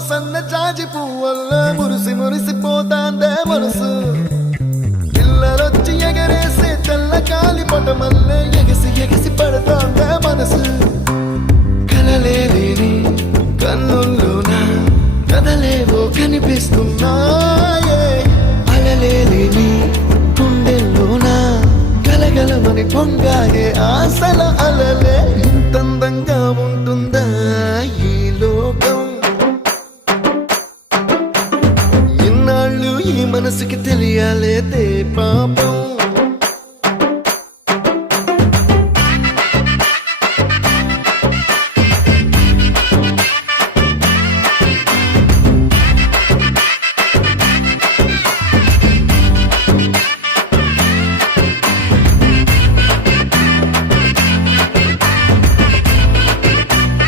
సన్న జాజి పువ్వల్ల మురిసి మురిసిపోతాందే మనసు పిల్లలొచ్చి ఎగరేసే తెల్ల కాలి పటమల్లే ఎగసి ఎగసి పడతాందే మనసు కలలేని కన్నుల్లోన కదలేవో కనిపిస్తున్నాయే అలలేని గుండెల్లోన గలగలమని పొంగాయే ఆశల అలలే